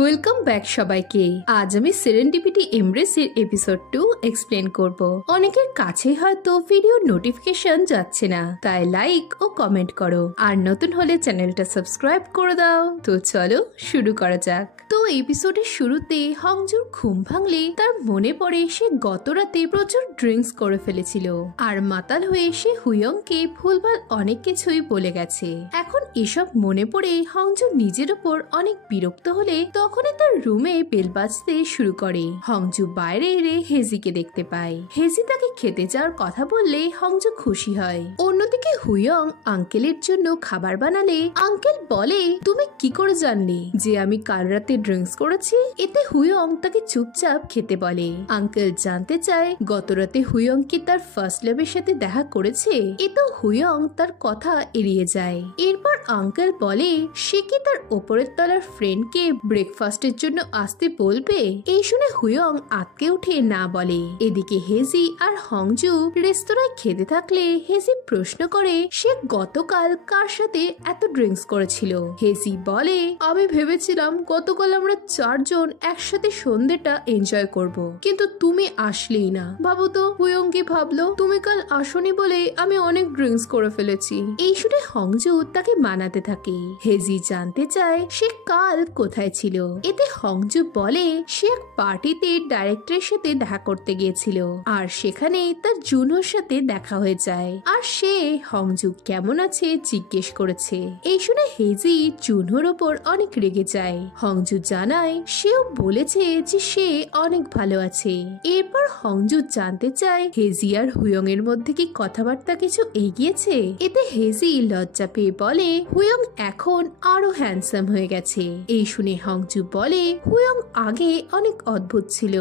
Welcome back সবাইকে। আজ আমি সেরেন্ডিপিটি এমব্রেসের এপিসোড 2 এক্সপ্লেন করব। অনেকের কাছে হয়তো ভিডিওর নোটিফিকেশন যাচ্ছে না, তাই লাইক ও কমেন্ট করো, আর নতুন হলে চ্যানেলটা সাবস্ক্রাইব করে দাও। তো চলো শুরু করা যাক। তো এপিসোডের শুরুতে হংজুর ঘুম ভাঙলে তার মনে পড়ে সে গত রাতে প্রচুর ড্রিঙ্কস করে ফেলেছিল, আর মাতাল হয়ে সে হুইয়ংকে ভুলভাল অনেক কিছুই বলে গেছে। এখন এসব মনে পড়ে হংজু নিজের উপর অনেক বিরক্ত হলে তখনই তার রুমে বেল বাজতে শুরু করে। হংজু বাইরে এলে হেজিকে দেখতে পায়। হেজি তাকে খেতে যাওয়ার কথা বললে হংজু খুশি হয়। অন্যদিকে হুইয়ং আঙ্কেলের জন্য খাবার বানালে আঙ্কেল বলে, তুমি কি করে জানলে যে আমি কাল রাতে ড্রিঙ্কস করেছি? এতে হুইয়ং তাকে চুপচাপ খেতে বলে। আঙ্কেল জানতে চায় গত রাতে হুইয়ং কি তার ফার্স্ট লাভের সাথে দেখা করেছে। এতে হুইয়ং তার কথা এড়িয়ে যায়। এরপর আঙ্কেল বলে সে কি তার ওপরের তলার ফ্রেন্ডকে ব্রেকফাস্টের জন্য আসতে বলবে। এই শুনে হুইয়ং আটকে উঠে না বলে। এদিকে হেজি আর হংজু রেস্তোরাঁয় খেতে থাকলে হেজি প্রশ্ন করে সে গতকাল কার সাথে এত ড্রিঙ্কস করেছিল। হেজি বলে, আমি ভেবেছিলাম গতকাল আমরা চারজন একসাথে সন্ধ্যেটা এনজয় করব, কিন্তু তুমি আসলেই না। ভাবো তো হুইয়ং কি ভাবলো, তুমি কাল আসনি বলে আমি অনেক ড্রিঙ্কস করে ফেলেছি। এই শুনে হংজু তাকে মানাতে থাকে। হেজি জানতে চায় সে কাল কোথায় ছিল। এতে হংজু বলে সে এক পার্টিতে ডাইরেক্টরের সাথে দেখা করতে গিয়েছিল, আর সেখানে তার জুনোর সাথে দেখা হয়ে যায়, আর সে হংজু কেমন আছে জিজ্ঞেস করেছে। এই শুনে হেজি জুনোর ওপর অনেক রেগে যায়। হংজু জানায় সেও বলেছে যে সে অনেক ভালো আছে। এরপর হংজু জানতে চায় হেজি আর হুইয়ং এর মধ্যে কি কথাবার্তা কিছু এগিয়েছে। এতে হেজি লজ্জা পেয়ে বলে হুইয়ং এখন আরো হ্যান্ডসাম হয়ে গেছে। এই শুনে হংজু বলে হুইয়ং আগে অনেক অদ্ভুত ছিল।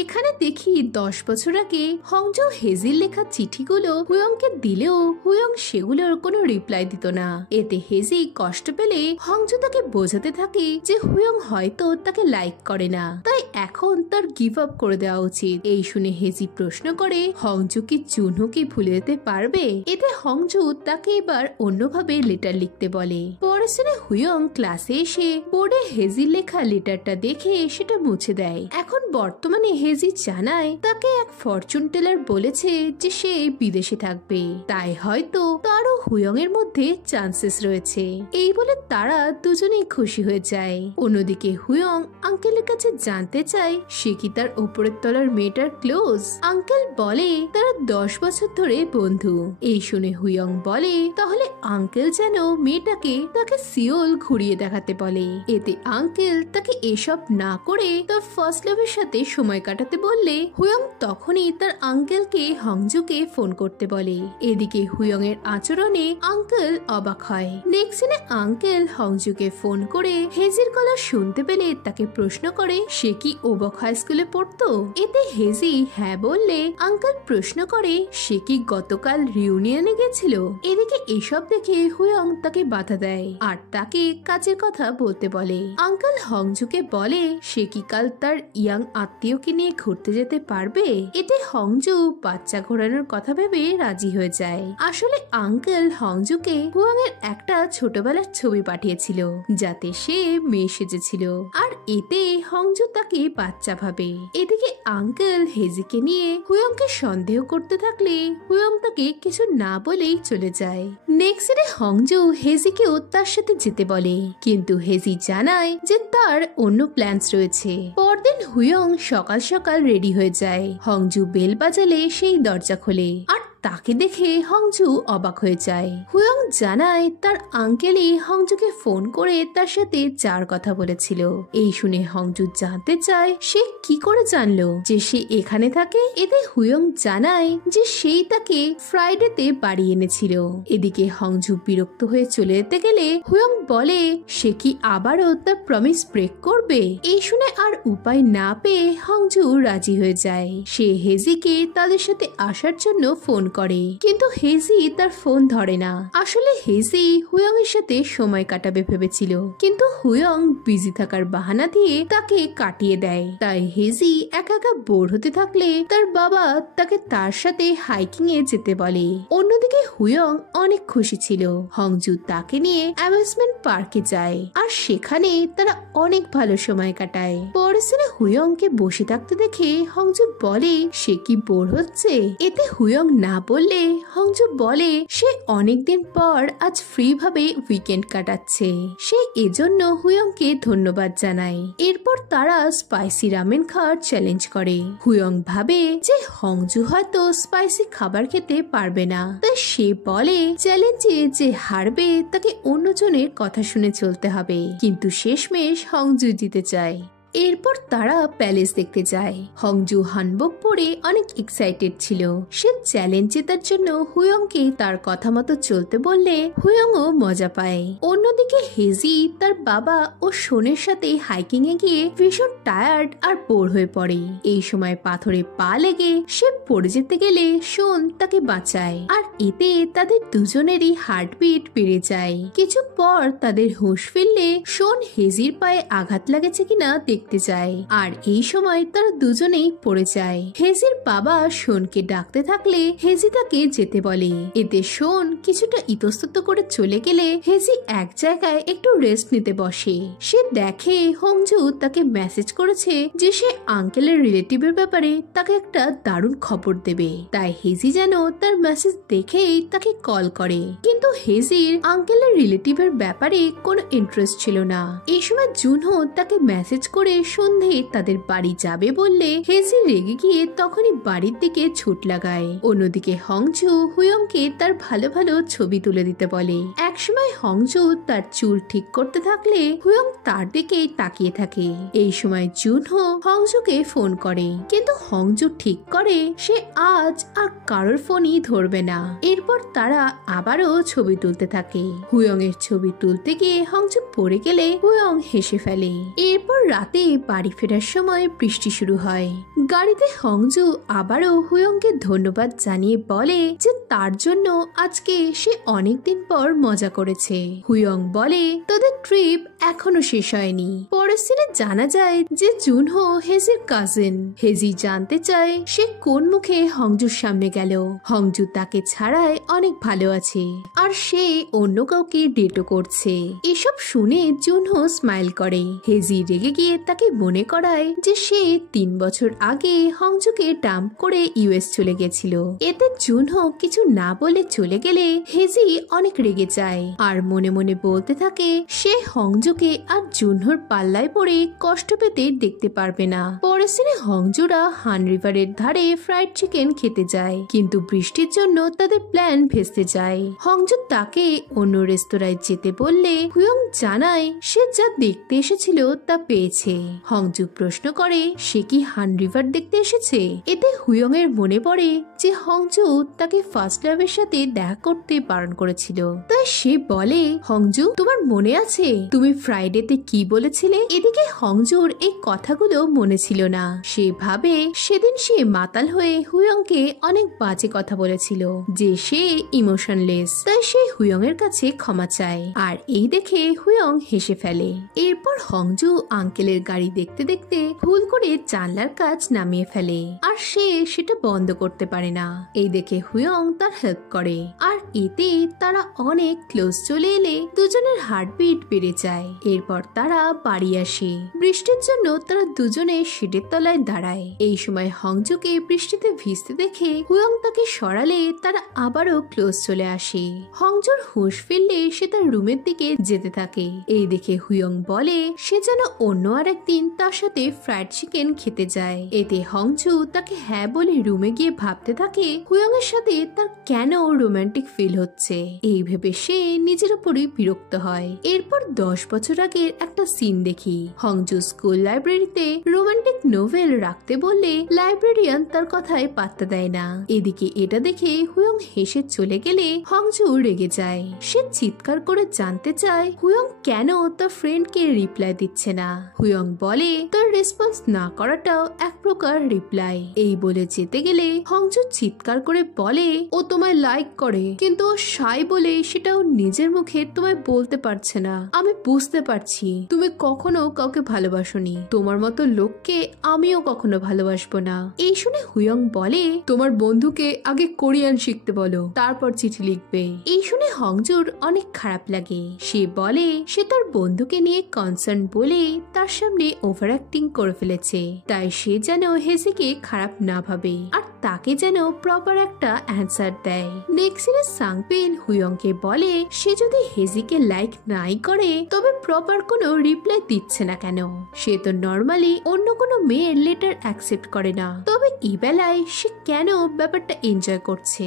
এখানে দেখি 10 বছর আগে হংজু হেজির লেখা চিঠিগুলো হুইয়ংকে দিলেও হুইয়ং সেগুলোর কোনো রিপ্লাই দিত না। এতে হেজি কষ্ট পেলে হংজু তাকে বোঝাতে থাকে যে হুইয়ং হয়তো তাকে লাইক করে না, তাই এখন তার গিভ আপ করে দেওয়া উচিত। এই শুনে হেজি প্রশ্ন করে হংজু কি জুনহোকে ভুলে যেতে পারবে। এতে হংজু তাকে এবার অন্যভাবে লেটার লিখতে বলে। পরের দিনে হুইয়ং ক্লাসে এসে বোর্ডে হেজির লেখা লেটারটা দেখে সেটা মুছে দেয়। এখন বর্তমানে হেজি জানায় তাকে এক ফরচুন টেলার বলেছে যে সে বিদেশে থাকবে, তাই হয়তো তারও হুইয়ং এর মধ্যে চান্সেস রয়েছে। এই বলে তারা দুজনেই খুশি হয়ে যায়। অন্যদিকে হুইয়ং আঙ্কেলের কাছে জানতে চায় সে কি তার উপরের তলার মেয়েটার ক্লোজ। আঙ্কেল বলে তারা 10 বছর ধরে বন্ধু। এই শুনে হুইয়ং বলে তাহলে আঙ্কেল যেন মেয়েটাকে তাকে সিওল ঘুরিয়ে দেখাতে বলে। এতে আঙ্কেল তাকে এসব না করে তার ফার্স্ট লাভের সাথে সময় কাটাতে বললে হুইয়ং তখনই তার আঙ্কেলকে হংজুকে ফোন করতে বলে। এদিকে হুইয়ং এর আচরণে আঙ্কেল অবাক হয়। নেক্সট দিনে আঙ্কেল হংজুকে ফোন করে হেজির গলা শুনতে পেলে তাকে প্রশ্ন করে সে কি ওবক হাই স্কুলে পড়তো। এতে হেজি হ্যাঁ বললে আঙ্কেল প্রশ্ন করে সে কি গতকাল রিউনিয়নে গেছিল। এদিকে এসব দেখে হুইয়ং তাকে বাধা দেয় আর তাকে কাজের কথা বলতে বলে। আঙ্কেল হংজুকে বলে সে কি কাল তার ইয়াং আত্মীয়কে নিয়ে ঘুরতে যেতে পারবে। এতে হংজু বাচ্চা ঘোরানোর কথা ভেবে রাজি হয়ে যায়। আসলে আঙ্কেল হংজুকে হুয়াং এর একটা ছোটবেলার ছবি পাঠিয়েছিল যাতে সে মেয়ে সেজেছিল, আর এতে হংজু তাকে বাচ্চা ভাবে। এদিকে আঙ্কেল হেজিকে নিয়ে হুয়ংকে সন্দেহ করতে থাকলে হুয়ং তাকে কিছু না বলেই চলে যায়। নেক্সট ডে হংজু হেজিকেও তার সাথে যেতে বলে, কিন্তু হেজি জানায় যে তার অন্য প্ল্যানস রয়েছে। পরদিন হুইয়ং সকাল সকাল রেডি হয়ে যায়। হংজু বেল বাজালে সেই দরজা খোলে, আর তাকে দেখে হংজু অবাক হয়ে যায়। হুয়ং জানায় তার আঙ্কেলই হংজুকে ফোন করে তার সাথে যার কথা বলেছিল। এই শুনে হংজু জানতে চায় সে কি করে জানলো যে সে এখানে থাকে। এতে হুয়ং জানায় যে সেই তাকে ফ্রাইডেতে বাড়ি এনেছিল। এদিকে হংজু বিরক্ত হয়ে চলে যেতে গেলে হুয়ং বলে সে কি আবারও তার প্রমিস ব্রেক করবে। এই শুনে আর উপায় না পেয়ে হংজু রাজি হয়ে যায়। সে হেজিকে তাদের সাথে আসার জন্য ফোন করে, কিন্তু হেজি তার ফোন ধরে না। আসলে হেজি হুয়ং এর সাথে সময় কাটাবে ভেবেছিল, কিন্তু হুয়ং বিজি থাকার বাহানা দিয়ে তাকে কাটিয়ে দেয়। তাই হেজি একা একা বোর হতে থাকলে তার বাবা তাকে তার সাথে হাইকিং এ যেতে বলে। অন্যদিকে হুয়ং অনেক খুশি ছিল। হংজু তাকে নিয়ে অ্যামিউজমেন্ট পার্কে যায়, আর সেখানে তারা অনেক ভালো সময় কাটায়। পরের দিনে হুয়ংকে বসে থাকতে দেখে হংজু বলে সে কি বোর হচ্ছে। এতে হুয়ং না বললে হংজু বলে সে অনেকদিন পর আজ ফ্রি ভাবে উইকেন্ড কাটাচ্ছে, সে এজন্য হুয়ংকে ধন্যবাদ জানায়। এরপর তারা স্পাইসি রামেন খাওয়ার চ্যালেঞ্জ করে। হুয়ং ভাবে যে হংজু হয়তো স্পাইসি খাবার খেতে পারবে না, তাই সে বলে চ্যালেঞ্জে যে হারবে তাকে অন্যজনের কথা শুনে চলতে হবে, কিন্তু শেষমেশ হংজু জিতে যায়। এরপর তারা প্যালেস দেখতে যায়। হংজু হানবক পরে অনেক এক্সাইটেড ছিল। সে চ্যালেঞ্জ জেতার জন্য হুয়ংকে তার কথা মতো চলতে বললে হুয়ংও মজা পায়। অন্যদিকে হেজি তার বাবা ও শোনের সাথে হাইকিং এ গিয়ে ভীষণ টায়ার্ড আর বোর হয়ে পড়ে। এই সময় পাথরে পা লেগে সে পড়ে যেতে গেলে শোন তাকে বাঁচায়, আর এতে তাদের দুজনেরই হার্টবিট বেড়ে যায়। কিছু পর তাদের হুঁশ ফিরলে শোন হেজির পায়ে আঘাত লাগেছে কিনা দেখতে যায়, আর এই সময় তারা দুজনেই পড়ে যায়। হেজির বাবা শোনকে ডাকতে থাকলে হেজি তাকে যেতে বলে। এতে শোন কিছুটা ইতস্তত করে চলে গেলে হেজি এক জায়গায় একটু রেস্ট নিতে বসে। সে দেখে হংজু তাকে মেসেজ করেছে যে সে আঙ্কেলের রিলেটিভের ব্যাপারে তাকে একটা দারুণ খবর দেবে। তাই হেজি যেন তার মেসেজ দেখেই তাকে কল করে, কিন্তু হেজির আঙ্কেলের রিলেটিভের ব্যাপারে কোনো ইন্টারেস্ট ছিল না। এই সময় জুনহো তাকে মেসেজ করে সন্ধে তাদের বাড়ি যাবে বললে হেজি রেগে গিয়ে তখনই বাড়ির দিকে ছুট লাগায়। অন্যদিকে হংজু হুয়ংকে তার ভালো ভালো ছবি তুলে দিতে বলে। একসময় হংজু তার চুল ঠিক করতে থাকলে হুয়ং তার দিকেই তাকিয়ে থাকে। এই সময় জুনহো হংজুকে ফোন করে, কিন্তু হংজু ঠিক করে সে আজ আর কারোর ফোনই ধরবে না। এরপর তারা আবারও ছবি তুলতে থাকে। হুয়ং এর ছবি তুলতে গিয়ে হংজু পড়ে গেলে হুয়ং হেসে ফেলে। এরপর রাতে বাড়ি ফেরার সময় বৃষ্টি শুরু হয়। গাড়িতে হংজু আবারও হুয়ংকে ধন্যবাদ জানিয়ে বলে যে তার জন্য আজকে সে অনেকদিন পর মজা করেছে। হুয়ং বলে তোদের ট্রিপ এখনো শেষ হয়নি। পরের দিনে জানা যায় যে জুনহো হেজির কাজিন। হেজি জানতে চায় সে কোন মুখে হংজুর সামনে গেল। হংজু তাকে ছাড়াই অনেক ভালো আছে, আর সে অন্য কাউকে ডেটও করছে। এসব শুনে জুনহো স্মাইল করে। হেজি রেগে গিয়ে তাকে মনে করায় যে সে 3 বছর আগে হংজুকে ডাম্প করে ইউএস চলে গেছিল। এতে জুনহো কিছু না বলে চলে গেলে হেজি অনেক রেগে যায়, আর মনে মনে বলতে থাকে সে হংজুকে আর জুনহোর পাল্লায় পড়ে কষ্ট পেতে দেখতে পারবে না। পরের দিনে হংজুরা হান রিভারের ধারে ফ্রাইড চিকেন খেতে যায়, কিন্তু বৃষ্টির জন্য তাদের প্ল্যান ভেস্তে যায়। হংজু তাকে অন্য রেস্তোরাঁয় যেতে বললে হুয়ং জানায় সে যা দেখতে এসেছিল তা পেয়েছে। হংজু প্রশ্ন করে সে কি হান রিভার দেখতে এসেছে। এতে হুয়ং এর মনে পড়ে যে হংজু তাকে ফার্স্ট লাভের সাথে দেখা করতে বারণ করেছিল। তাই সে বলে হংজু তোমার মনে আছে তুমি ফ্রাইডেতে কি বলেছিলে। এদিকে হংজুর এই কথাগুলো মনে ছিল না। সে ভাবে সেদিন সে মাতাল হয়ে হুয়ংকে অনেক বাজে কথা বলেছিল, যে সে ইমোশনলেস। তাই সে হুয়ং এর কাছে ক্ষমা চায়, আর এই দেখে হুয়ং হেসে ফেলে। এরপর হংজু আঙ্কেলের গাড়ি দেখতে দেখতে ভুল করে জানলার কাঁচ নামিয়ে ফেলে, আর সে সেটা বন্ধ করতে পারে না। এই দেখে হুয়ং তার হেল্প করে, আর এতে তারা অনেক ক্লোজ চলে এলে দুজনের হার্টবিট বেড়ে যায়। এরপর তারা বাড়ি আসে। বৃষ্টির জন্য তারা দুজনে শেডের তলায় দাঁড়ায়। এই সময় হংজুকে বৃষ্টিতে ভিজতে দেখে হুয়ং তাকে সরালে তারা আবারও ক্লোজ চলে আসে। হংজুর হুঁশ ফিরলে সে তার রুমের দিকে যেতে থাকে। এই দেখে হুয়ং বলে সে যেন অন্য আরেকদিন তার সাথে ফ্রাইড চিকেন খেতে যায়। এতে হংজু তাকে হ্যাঁ বলে রুমে গিয়ে ভাবতে থাকে হুয়ং এর সাথে তার কেন রোমান্টিক ফিল হচ্ছে। এই ভেবে সে নিজের উপরই বিরক্ত হয়। এরপর 10 বছর বছর আগের একটা সিন দেখি। হংজু স্কুল লাইব্রেরিতে রোমান্টিক নোভেল রাখতে বললে লাইব্রেরিয়ান তার কথায় পাত্তা দেয় না। এদিকে এটা দেখে হুয়ং হেসে চলে গেলে হংজু রেগে যায়। সে চিৎকার করে জানতে চায় হুয়ং কেন তার ফ্রেন্ডকে রিপ্লাই দিচ্ছে না। হুয়ং বলে তার রেসপন্স না করাটাও এক প্রকার রিপ্লাই। এই বলে যেতে গেলে হংজু চিৎকার করে বলে ও তোমায় লাইক করে, কিন্তু ও শাই বলে সেটাও নিজের মুখে তোমায় বলতে পারছে না। আমি বুঝতে পারছি তুমি কখনো কাউকে ভালোবাসোনি, তোমার মতো লোককে আমিও কখনো ভালোবাসবো না। এই শুনে হুয়ং বলে তোমার বন্ধুকে আগে কোরিয়ান শিখতে বলো, তারপর চিঠি লিখবে। এই শুনে হংজুর অনেক খারাপ লাগে। সে বলে সে তার বন্ধুকে নিয়ে কনসার্ন বলে তার সামনে ওভার অ্যাক্টিং করে ফেলেছে, তাই সে যেন হেসিকে খারাপ না ভাবে আর তাকে যেন প্রপার একটা অ্যান্সার দেয়। নেক্সট সিনে সাংপিন হুয়ংকে বলে সে যদি হেজিকে লাইক নাই করে তবে প্রপার কোনো রিপ্লাই দিচ্ছে না কেন। সে তো নর্মালি অন্য কোনো মেয়ের লেটার অ্যাকসেপ্ট করে না, তবে এই বেলায় সে কেন ব্যাপারটা এনজয় করছে।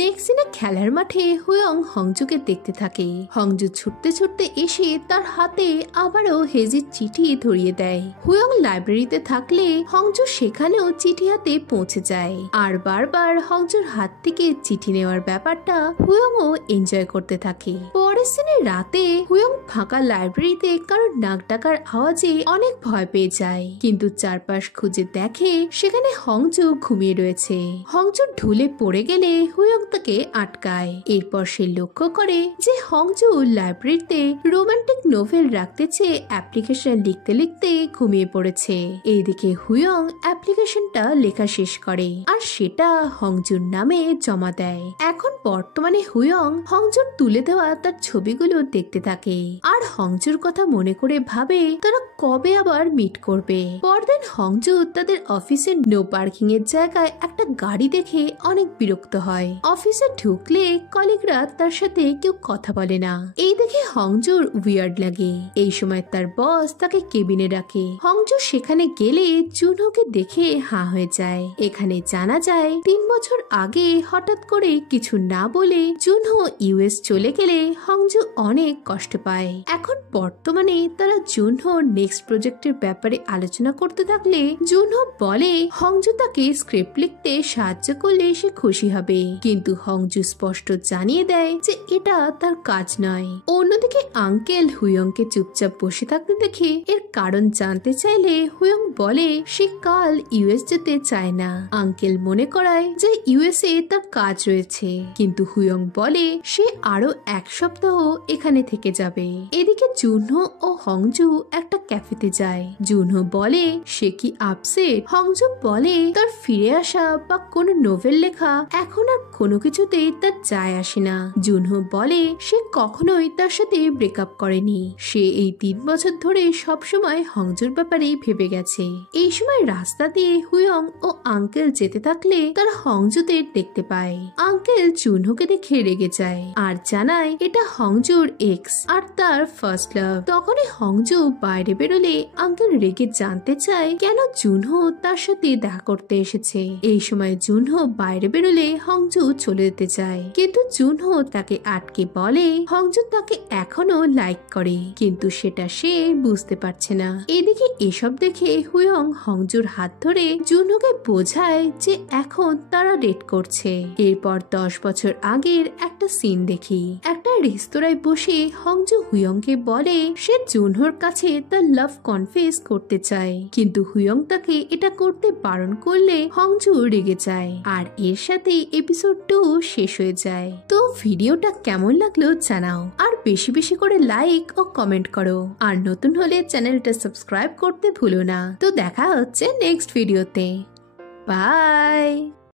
নেক্সট সিনে খেলার মাঠে হুয়ং হংজুকে দেখতে থাকে। হংজু ছুটতে ছুটতে এসে তার হাতে আবারও হেজির চিঠি ধরিয়ে দেয়। হুয়ং লাইব্রেরিতে থাকলে হংজু সেখানেও চিঠি হাতে পৌঁছে যায় আর বারবার হংজুর হাত থেকে চিঠি নেওয়ার ব্যাপারটা হুয়ংও এনজয় করতে থাকে। পরের সিনে রাতে হুয়ং ফাঁকা লাইব্রেরিতে কারোর নাক ডাকার আওয়াজে অনেক ভয় পেয়ে যায়, কিন্তু চারপাশ খুঁজে দেখে সেখানে হংজু ঘুমিয়ে রয়েছে। হংজু ঢুলে পড়ে গেলে হুয়ং তাকে আটকায়। এরপর সে লক্ষ্য করে যে হংজু লাইব্রেরিতে রোমান্টিক নোভেল রাখতে চেয়ে অ্যাপ্লিকেশন লিখতে লিখতে ঘুমিয়ে পড়েছে। এইদিকে হুয়ং অ্যাপ্লিকেশনটা লেখা শেষ করে আর সেটা হংজুর নামে জমা দেয়। এখন বর্তমানে হুয়ং হংজুর তুলে দেওয়া তার ছবিগুলো দেখতে থাকে আর হংজুর কথা মনে করে ভাবে তারা কবে আবার মিট করবে। পরদিন হংজু তাদের অফিসের নো পার্কিং এর জায়গায় একটা গাড়ি দেখে অনেক বিরক্ত হয়। অফিসে ঢুকলে কলিগরা তার সাথে কেউ কথা বলে না। এই দেখে হংজুর উইয়ার্ড লাগে। এই সময় তার বস তাকে কেবিনে ডাকে। হংজু সেখানে গেলে জুনহোকে দেখে হাঁ হয়ে যায়। এখানে জানা যায় 3 বছর আগে হঠাৎ করে কিছু না বলে জুনহো ইউএস চলে গেলে হংজু অনেক কষ্ট পায়। এখন বর্তমানে তারা জুনহোর নেক্সট প্রজেক্টের ব্যাপারে আলোচনা করতে থাকলে জুনহো বলে হংজু তাকে স্ক্রিপ্ট লিখতে সাহায্য করলে সে খুশি হবে, কিন্তু হংজু স্পষ্ট জানিয়ে দেয় যে এটা তার কাজ নয়। অন্যদিকে আঙ্কেল হুয়ংকে চুপচাপ বসে থাকতে দেখে এর কারণ জানতে চাইলে হুয়ং বলে সে কাল ইউএস যেতে চায় না। আঙ্কেল মনে করায় যে ইউএসএ তার কাজ রয়েছে, কিন্তু হুয়ং বলে সে আরো 1 সপ্তাহ এখানে থেকে যাবে। এদিকে জুনহো ও হংজু একটা ক্যাফেতে যায়। জুনহো বলে সে কি আপসেট। হংজু বলে তার ফিরে আসা বা কোনো নোভেল লেখা এখন আর কোনো কিছুতেই তার যায় আসে না। জুনহো বলে সে কখনোই তার সাথে ব্রেকআপ করেনি। সে এই 3 বছর ধরে সবসময় হংজুর ব্যাপারেই ভেবে গেছে। এই সময় রাস্তা দিয়ে হুয়ং ও আঙ্কেল যেতে থাকলে তারা হংজুদের দেখতে পায়। আঙ্কেল জুনহোকে দেখে রেগে যায় আর জানায় এটা হংজুর এক্স আর তার ফার্স্ট লাভ। তখনই হংজু বাইরে বেরোলে আঙ্কেল রেগে জানতে চায় কেন জুনহো তার সাথে দেখা করতে এসেছে। এই সময় জুনহো বাইরে বেরোলে হংজু চলে যেতে চায়, কিন্তু জুনহো তাকে আটকে বলে হংজু তাকে এখনো লাইক করে, কিন্তু সেটা সে বুঝতে পারছে না। এদিকে এসব দেখে হুয়ং হংজুর হাত ধরে জুনহোকে বোঝায় যে এখন তারা ডেট করছে। এরপর 10 বছর আগের একটা সিন দেখি। একটা রেস্তোরাঁয় বসে হংজু হুয়ংকে বলে সে জুনহোর কাছে তার লাভ কনফেস করতে চায়, কিন্তু হুয়ং তাকে এটা করতে বারণ করলে হংজু রেগে যায় আর এর সাথে এপিসোড 2 শেষ হয়ে যায়। তো ভিডিওটা কেমন লাগলো জানাও আর বেশি বেশি করে লাইক ও কমেন্ট করো আর নতুন হলে চ্যানেলটা সাবস্ক্রাইব করতে ভুলো না। তো দেখা হচ্ছে নেক্সট ভিডিওতে। বাই।